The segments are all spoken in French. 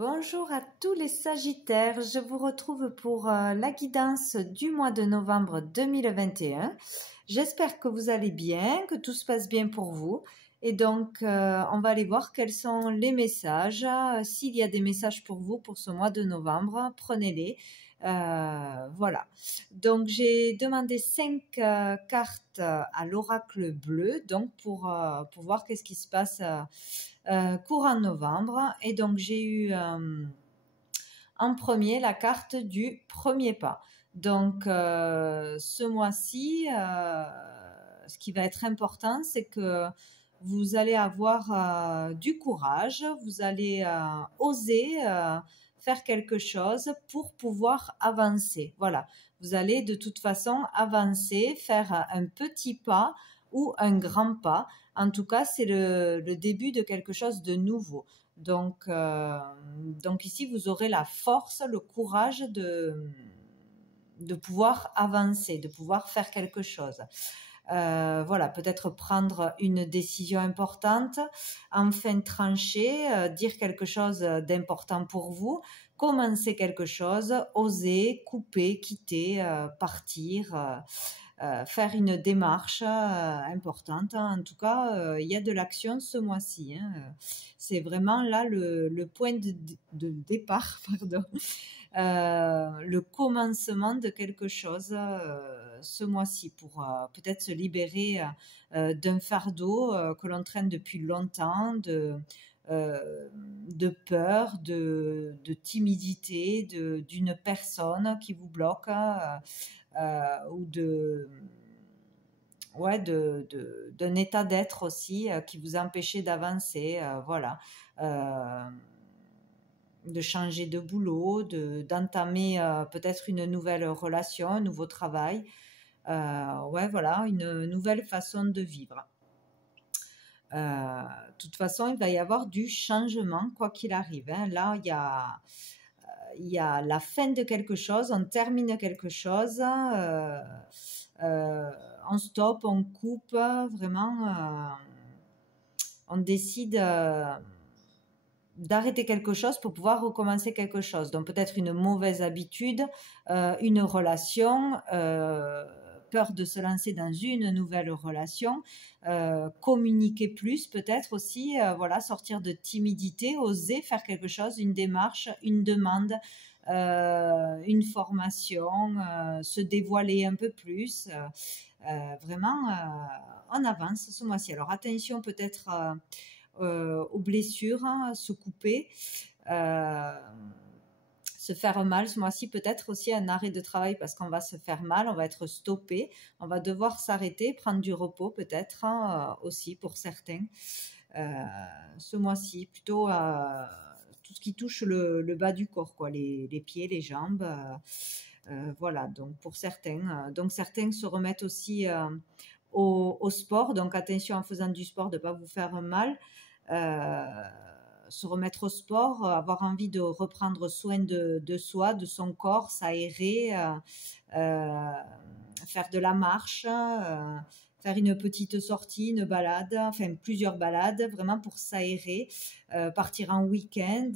Bonjour à tous les Sagittaires, je vous retrouve pour la guidance du mois de novembre 2021. J'espère que vous allez bien, que tout se passe bien pour vous. Et donc, on va aller voir quels sont les messages. S'il y a des messages pour vous pour ce mois de novembre, prenez-les. Voilà. Donc, j'ai demandé 5 cartes à l'oracle bleu, donc pour voir qu'est-ce qui se passe courant novembre. Et donc, j'ai eu en premier la carte du premier pas. Donc, ce mois-ci, ce qui va être important, c'est que vous allez avoir du courage, vous allez oser faire quelque chose pour pouvoir avancer. Voilà, vous allez de toute façon avancer, faire un petit pas ou un grand pas. En tout cas, c'est le début de quelque chose de nouveau. Donc ici, vous aurez la force, le courage de pouvoir avancer, de pouvoir faire quelque chose. Voilà, peut-être prendre une décision importante, enfin trancher, dire quelque chose d'important pour vous, commencer quelque chose, oser, couper, quitter, partir, faire une démarche importante. En tout cas, il y a de l'action ce mois-ci. C'est vraiment là le point de départ, pardon. Le commencement de quelque chose ce mois-ci pour peut-être se libérer d'un fardeau que l'on traîne depuis longtemps, de peur, de timidité, d'une personne qui vous bloque ou d'un état d'être aussi qui vous empêchait d'avancer, voilà. De changer de boulot, d'entamer peut-être une nouvelle relation, un nouveau travail. Ouais, voilà, une nouvelle façon de vivre. De toute façon, il va y avoir du changement, quoi qu'il arrive. Là, il y a la fin de quelque chose, on termine quelque chose, on stoppe, on coupe, vraiment, on décide d'arrêter quelque chose pour pouvoir recommencer quelque chose. Donc peut-être une mauvaise habitude, une relation, peur de se lancer dans une nouvelle relation, communiquer plus peut-être aussi, voilà, sortir de timidité, oser faire quelque chose, une démarche, une demande, une formation, se dévoiler un peu plus, vraiment en avance ce mois-ci. Alors attention peut-être aux blessures, se couper, se faire mal ce mois-ci, peut-être aussi un arrêt de travail parce qu'on va se faire mal, on va être stoppé, on va devoir s'arrêter, prendre du repos peut-être aussi pour certains ce mois-ci, plutôt tout ce qui touche le bas du corps, quoi, les pieds, les jambes, voilà, donc pour certains, donc certains se remettent aussi au sport, donc attention en faisant du sport de ne pas vous faire mal, se remettre au sport, avoir envie de reprendre soin de soi, de son corps, s'aérer, faire de la marche, faire une petite sortie, une balade, enfin plusieurs balades, vraiment pour s'aérer, partir en week-end,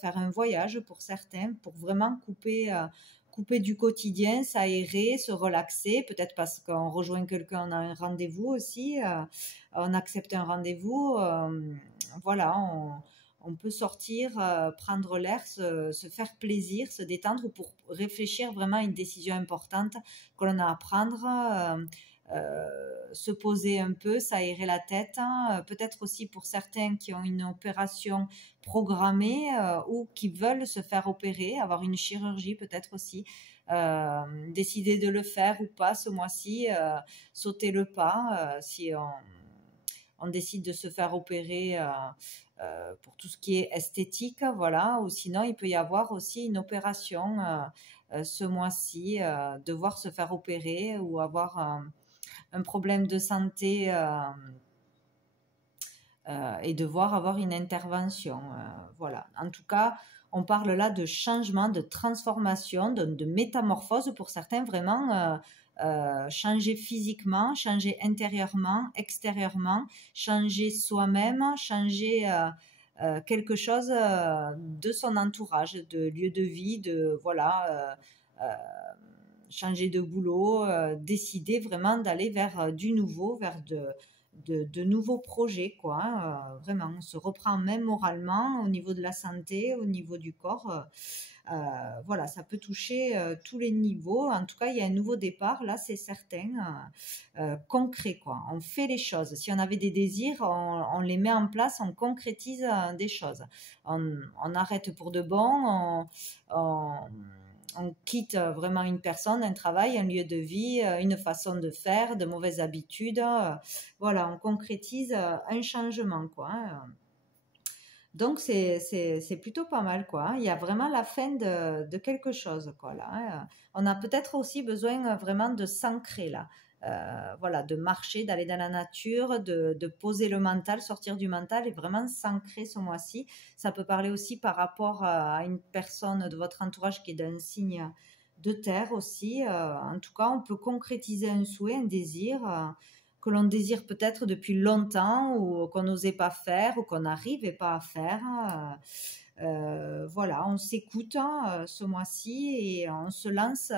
faire un voyage pour certains, pour vraiment couper du quotidien, s'aérer, se relaxer, peut-être parce qu'on rejoint quelqu'un, on a un rendez-vous aussi, on accepte un rendez-vous, voilà, on peut sortir, prendre l'air, se faire plaisir, se détendre pour réfléchir vraiment à une décision importante que l'on a à prendre, se poser un peu, s'aérer la tête, peut-être aussi pour certains qui ont une opération programmée ou qui veulent se faire opérer, avoir une chirurgie peut-être aussi, décider de le faire ou pas ce mois-ci, sauter le pas si on décide de se faire opérer pour tout ce qui est esthétique, voilà, ou sinon il peut y avoir aussi une opération ce mois-ci, devoir se faire opérer ou avoir un problème de santé et devoir avoir une intervention, voilà. En tout cas, on parle là de changement, de transformation, de métamorphose pour certains, vraiment changer physiquement, changer intérieurement, extérieurement, changer soi-même, changer quelque chose de son entourage, de lieu de vie, de voilà, changer de boulot, décider vraiment d'aller vers du nouveau, vers de nouveaux projets, quoi. Vraiment, on se reprend même moralement au niveau de la santé, au niveau du corps. Voilà, ça peut toucher tous les niveaux. En tout cas, il y a un nouveau départ, là, c'est certain, concret, quoi. On fait les choses. Si on avait des désirs, on les met en place, on concrétise des choses. On arrête pour de bon, on quitte vraiment une personne, un travail, un lieu de vie, une façon de faire, de mauvaises habitudes. Voilà, on concrétise un changement, quoi. Donc, c'est plutôt pas mal, quoi. Il y a vraiment la fin de quelque chose, quoi, là. On a peut-être aussi besoin vraiment de s'ancrer, là. Voilà, de marcher, d'aller dans la nature, de poser le mental, sortir du mental et vraiment s'ancrer ce mois-ci. Ça peut parler aussi par rapport à une personne de votre entourage qui est d'un signe de terre aussi. En tout cas, on peut concrétiser un souhait, un désir que l'on désire peut-être depuis longtemps ou qu'on n'osait pas faire ou qu'on n'arrivait pas à faire. Voilà, on s'écoute ce mois-ci et on se lance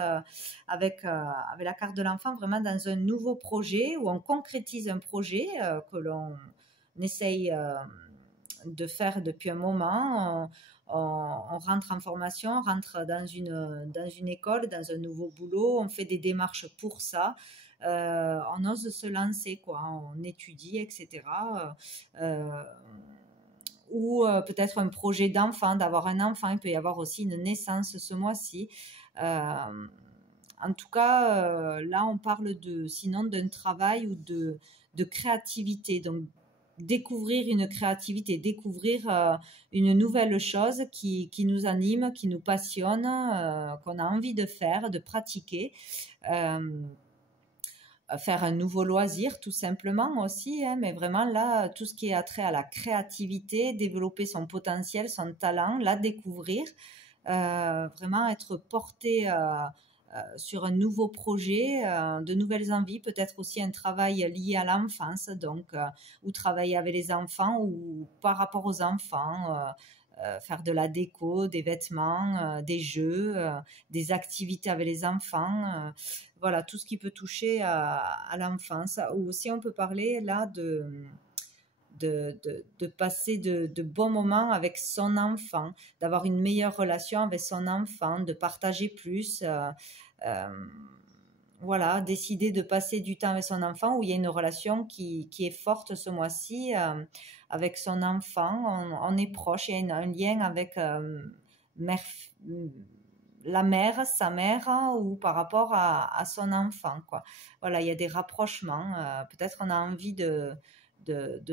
avec la carte de l'enfant vraiment dans un nouveau projet où on concrétise un projet que l'on essaye de faire depuis un moment. On rentre en formation, on rentre dans une école, dans un nouveau boulot, on fait des démarches pour ça. On ose se lancer, quoi. On étudie, etc. Ou peut-être un projet d'enfant, d'avoir un enfant. Il peut y avoir aussi une naissance ce mois-ci. En tout cas, là, on parle sinon d'un travail ou de créativité. Donc, découvrir une créativité, découvrir une nouvelle chose qui nous anime, qui nous passionne, qu'on a envie de faire, de pratiquer. Faire un nouveau loisir tout simplement aussi, hein, mais vraiment là, tout ce qui est attrait à la créativité, développer son potentiel, son talent, la découvrir, vraiment être porté sur un nouveau projet, de nouvelles envies, peut-être aussi un travail lié à l'enfance, donc ou travailler avec les enfants ou par rapport aux enfants, faire de la déco, des vêtements, des jeux, des activités avec les enfants, voilà, tout ce qui peut toucher à l'enfance. Ou aussi on peut parler là de passer de bons moments avec son enfant, d'avoir une meilleure relation avec son enfant, de partager plus. Voilà, décider de passer du temps avec son enfant où il y a une relation qui est forte ce mois-ci avec son enfant. On est proche, il y a un lien avec la mère, sa mère, ou par rapport à son enfant, quoi. Voilà, il y a des rapprochements. Peut-être on a envie de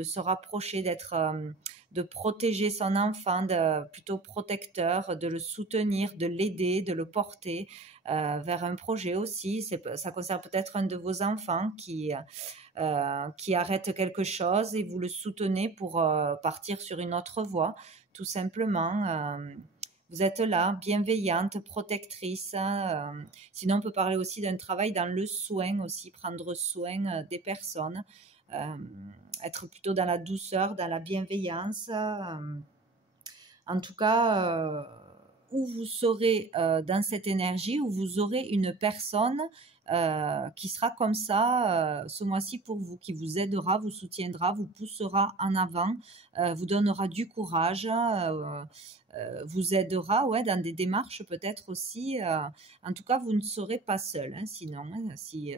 se rapprocher, de protéger son enfant, plutôt protecteur, de le soutenir, de l'aider, de le porter vers un projet aussi. Ça concerne peut-être un de vos enfants qui arrête quelque chose et vous le soutenez pour partir sur une autre voie, tout simplement. Vous êtes là, bienveillante, protectrice. Sinon, on peut parler aussi d'un travail dans le soin aussi, prendre soin des personnes, être plutôt dans la douceur, dans la bienveillance. En tout cas, où vous serez dans cette énergie, où vous aurez une personne qui sera comme ça ce mois-ci pour vous, qui vous aidera, vous soutiendra, vous poussera en avant, vous donnera du courage, vous aidera, ouais, dans des démarches peut-être aussi. En tout cas, vous ne serez pas seul, hein, sinon, hein, si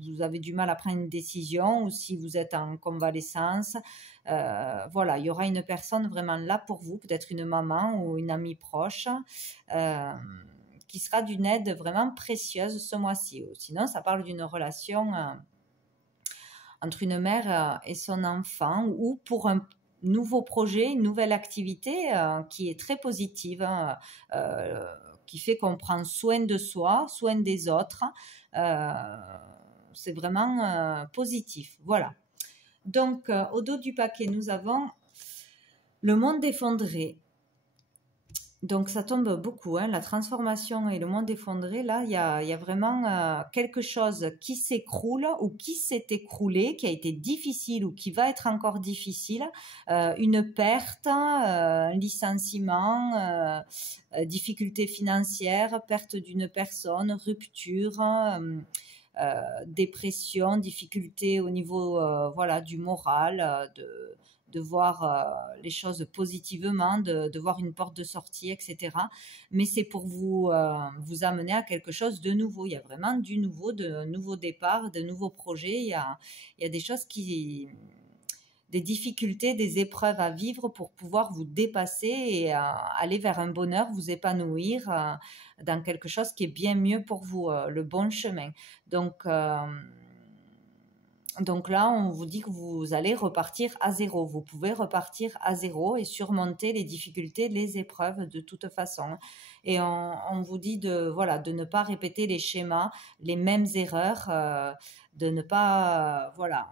vous avez du mal à prendre une décision ou si vous êtes en convalescence, voilà, il y aura une personne vraiment là pour vous, peut-être une maman ou une amie proche, qui sera d'une aide vraiment précieuse ce mois-ci. Sinon, ça parle d'une relation entre une mère et son enfant ou pour un nouveau projet, une nouvelle activité qui est très positive, hein, qui fait qu'on prend soin de soi, soin des autres. C'est vraiment positif. Voilà. Donc, au dos du paquet, nous avons le monde effondré, Donc ça tombe beaucoup, hein, la transformation et le monde effondré. Là, il y a vraiment quelque chose qui s'écroule ou qui s'est écroulé, qui a été difficile ou qui va être encore difficile. Une perte, un licenciement, difficulté financière, perte d'une personne, rupture. Dépression, difficulté au niveau voilà, du moral, de voir les choses positivement, de voir une porte de sortie, etc. Mais c'est pour vous, vous amener à quelque chose de nouveau. Il y a vraiment du nouveau, de nouveaux départs, de nouveaux projets. Il y a des choses des difficultés, des épreuves à vivre pour pouvoir vous dépasser et aller vers un bonheur, vous épanouir dans quelque chose qui est bien mieux pour vous, le bon chemin. Donc là, on vous dit que vous allez repartir à zéro. Vous pouvez repartir à zéro et surmonter les difficultés, les épreuves de toute façon. Et on vous dit voilà, de ne pas répéter les schémas, les mêmes erreurs, de ne pas... voilà.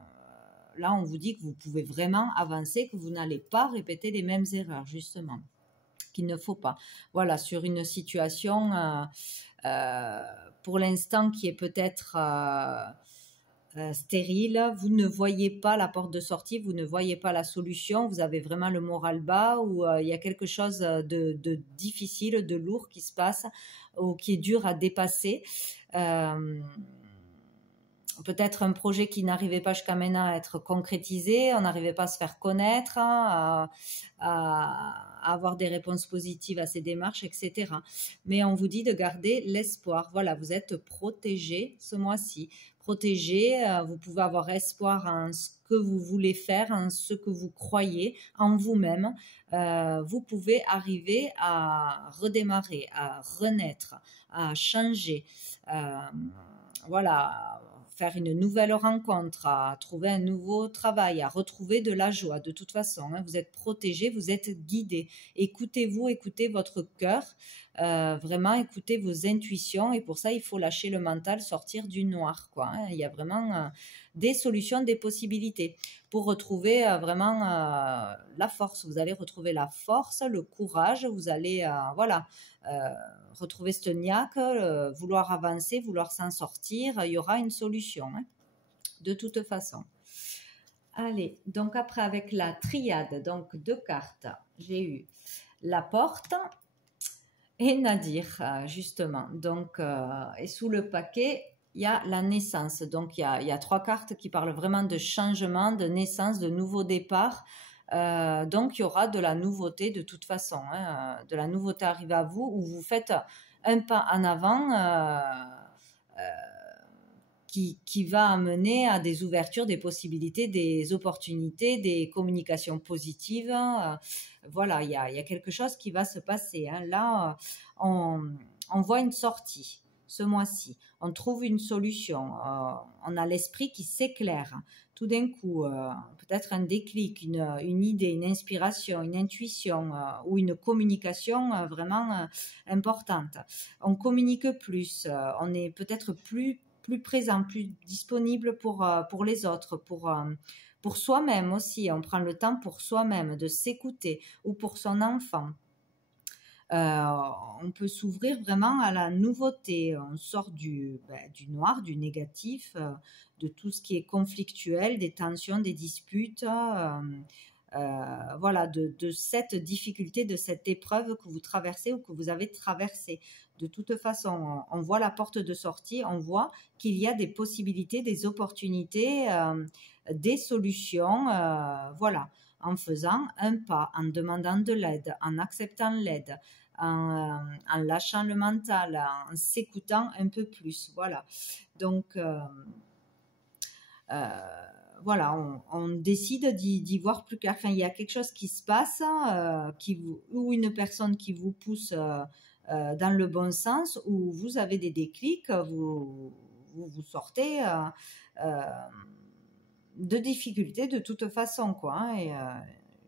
Là, on vous dit que vous pouvez vraiment avancer, que vous n'allez pas répéter les mêmes erreurs, justement, qu'il ne faut pas. Voilà, sur une situation, pour l'instant, qui est peut-être stérile, vous ne voyez pas la porte de sortie, vous ne voyez pas la solution, vous avez vraiment le moral bas, ou il y a quelque chose de difficile, de lourd qui se passe, ou qui est dur à dépasser. Peut-être un projet qui n'arrivait pas jusqu'à maintenant à être concrétisé, on n'arrivait pas à se faire connaître, à avoir des réponses positives à ces démarches, etc. Mais on vous dit de garder l'espoir. Voilà, vous êtes protégé ce mois-ci. Protégé, vous pouvez avoir espoir en ce que vous voulez faire, en ce que vous croyez, en vous-même. Vous pouvez arriver à redémarrer, à renaître, à changer. Voilà, faire une nouvelle rencontre, à trouver un nouveau travail, à retrouver de la joie. De toute façon, hein, vous êtes protégé, vous êtes guidé. Écoutez-vous, écoutez votre cœur, vraiment écoutez vos intuitions. Et pour ça, il faut lâcher le mental, sortir du noir, quoi. Hein. Il y a vraiment des solutions, des possibilités pour retrouver vraiment la force. Vous allez retrouver la force, le courage. Vous allez, voilà. Retrouver ce niaque, vouloir avancer, vouloir s'en sortir, il y aura une solution, hein, de toute façon. Allez, donc après avec la triade, donc 2 cartes, j'ai eu la porte et Nadir, justement. Donc, et sous le paquet, il y a la naissance. Donc, il y a 3 cartes qui parlent vraiment de changement, de naissance, de nouveau départ. Donc, il y aura de la nouveauté de toute façon. Hein, de la nouveauté arrive à vous où vous faites un pas en avant qui va amener à des ouvertures, des possibilités, des opportunités, des communications positives. Voilà, il y a quelque chose qui va se passer. Hein. Là, on voit une sortie ce mois-ci. On trouve une solution. On a l'esprit qui s'éclaire. Tout d'un coup, peut-être un déclic, une idée, une inspiration, une intuition ou une communication vraiment importante. On communique plus, on est peut-être plus présent, plus disponible pour les autres, pour soi-même aussi. On prend le temps pour soi-même de s'écouter ou pour son enfant. On peut s'ouvrir vraiment à la nouveauté. On sort du noir, du négatif, de tout ce qui est conflictuel, des tensions, des disputes. Voilà, de cette difficulté, de cette épreuve que vous traversez ou que vous avez traversée. De toute façon, on voit la porte de sortie, on voit qu'il y a des possibilités, des opportunités, des solutions, voilà, en faisant un pas, en demandant de l'aide, en acceptant l'aide, en lâchant le mental, en s'écoutant un peu plus, voilà. Donc, voilà, on décide d'y voir plus clair. Enfin, il y a quelque chose qui se passe, ou une personne qui vous pousse dans le bon sens, où vous avez des déclics, vous sortez de difficultés de toute façon, quoi. Hein, et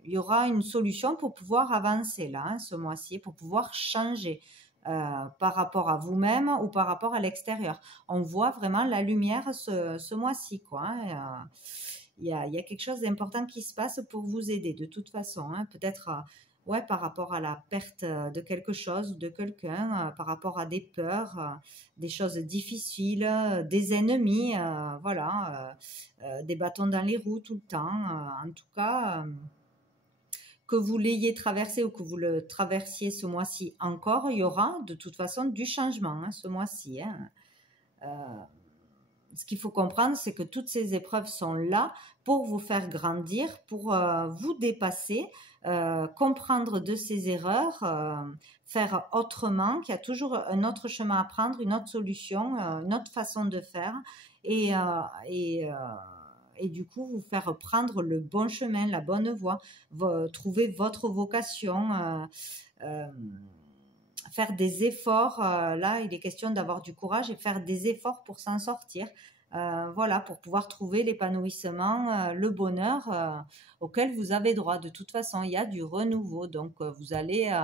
il y aura une solution pour pouvoir avancer là, hein, ce mois-ci, pour pouvoir changer. Par rapport à vous-même ou par rapport à l'extérieur. On voit vraiment la lumière ce mois-ci, quoi. Il y a quelque chose d'important qui se passe pour vous aider, de toute façon. Hein. Peut-être ouais, par rapport à la perte de quelque chose ou de quelqu'un, par rapport à des peurs, des choses difficiles, des ennemis, voilà, des bâtons dans les roues tout le temps. En tout cas, que vous l'ayez traversé ou que vous le traversiez ce mois-ci encore, il y aura de toute façon du changement ce mois-ci. Ce qu'il faut comprendre, c'est que toutes ces épreuves sont là pour vous faire grandir, pour vous dépasser, comprendre de ces erreurs, faire autrement, qu'il y a toujours un autre chemin à prendre, une autre solution, une autre façon de faire, et, et du coup vous faire prendre le bon chemin, la bonne voie, trouver votre vocation, faire des efforts. Là, il est question d'avoir du courage et faire des efforts pour s'en sortir. Voilà, pour pouvoir trouver l'épanouissement, le bonheur auquel vous avez droit. De toute façon, il y a du renouveau. Donc, vous allez,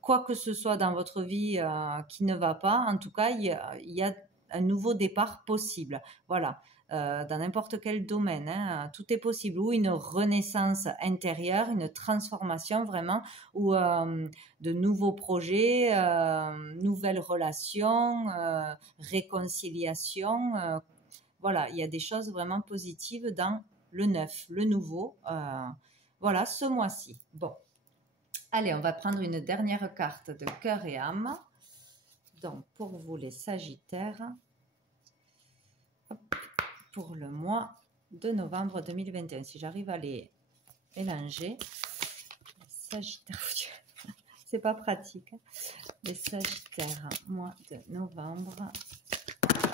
quoi que ce soit dans votre vie qui ne va pas, en tout cas, il y a un nouveau départ possible. Voilà. Dans n'importe quel domaine, hein, tout est possible, ou une renaissance intérieure, une transformation vraiment, ou de nouveaux projets, nouvelles relations, réconciliation. Voilà, il y a des choses vraiment positives dans le neuf, le nouveau. Voilà, ce mois-ci. Bon, allez, on va prendre une dernière carte de cœur et âme. Donc, pour vous les Sagittaires, hop, pour le mois de novembre 2021. Si j'arrive à les mélanger, les Sagittaires, c'est pas pratique. Les Sagittaires, mois de novembre.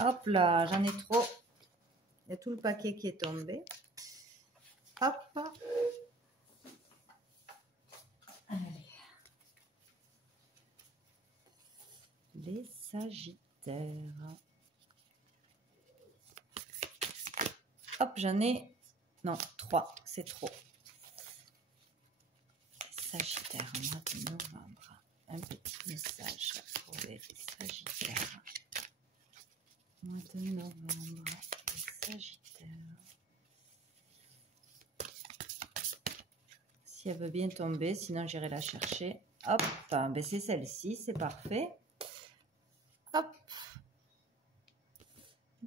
Hop là, j'en ai trop. Il y a tout le paquet qui est tombé. Hop. Allez. Les Sagittaires. Hop, j'en ai... Non, 3, c'est trop. Les Sagittaires, mois de novembre. Un petit message pour les Sagittaires. Mois de novembre, les Sagittaires. Si elle veut bien tomber, sinon j'irai la chercher. Hop, ben c'est celle-ci, c'est parfait. Hop.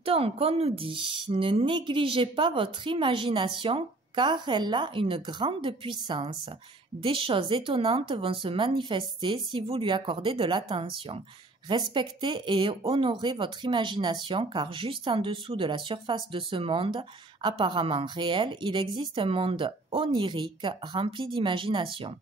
Donc, on nous dit, ne négligez pas votre imagination car elle a une grande puissance. Des choses étonnantes vont se manifester si vous lui accordez de l'attention. Respectez et honorez votre imagination car juste en dessous de la surface de ce monde, apparemment réel, il existe un monde onirique rempli d'imagination.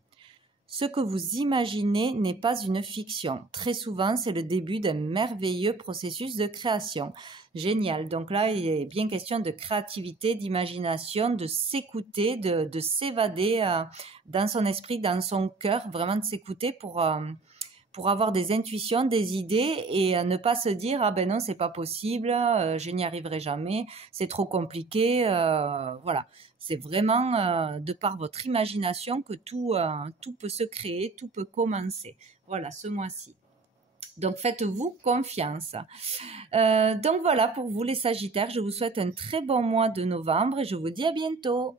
Ce que vous imaginez n'est pas une fiction. Très souvent, c'est le début d'un merveilleux processus de création. Génial. Donc là, il est bien question de créativité, d'imagination, de s'écouter, de s'évader dans son esprit, dans son cœur, vraiment de s'écouter pour avoir des intuitions, des idées et ne pas se dire « Ah ben non, c'est pas possible, je n'y arriverai jamais, c'est trop compliqué. » Voilà. C'est vraiment de par votre imagination que tout peut se créer, tout peut commencer. Voilà, ce mois-ci. Donc, faites-vous confiance. Donc, voilà pour vous les Sagittaires. Je vous souhaite un très bon mois de novembre et je vous dis à bientôt.